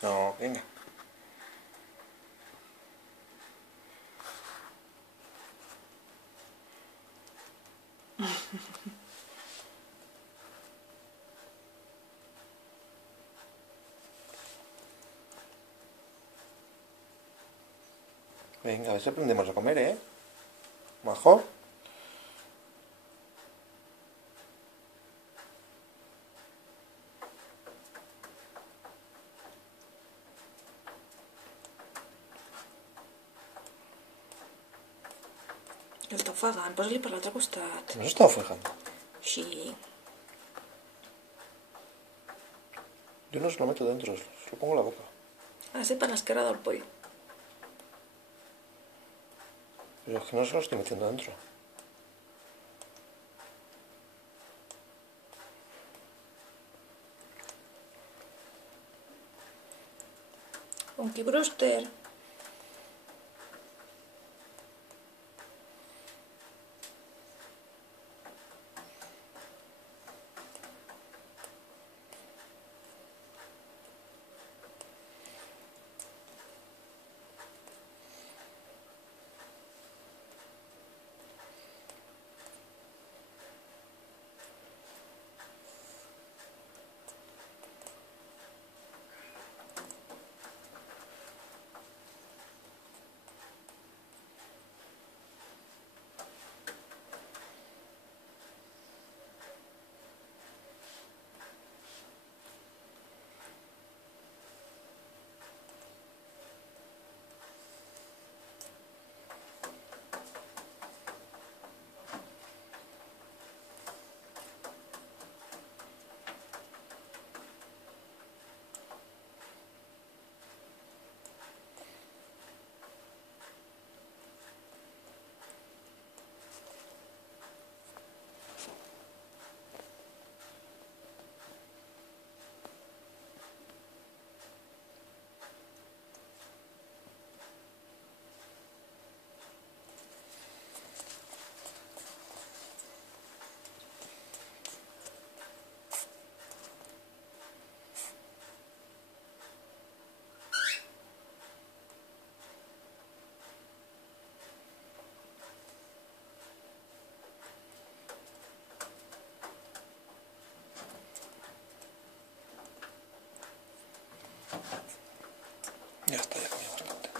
No, venga. Venga, a ver si aprendemos a comer, ¿eh? Majo. El està ofegant, posa-li per l'altre costat. No s'està ofegant. Sí. Yo no se lo meto dentro, se lo pongo en la boca. Así per l'esquerra del poll. Pero es que no se lo estoy metiendo dentro. Monkey Brewster. Ya está, ya comió bastante.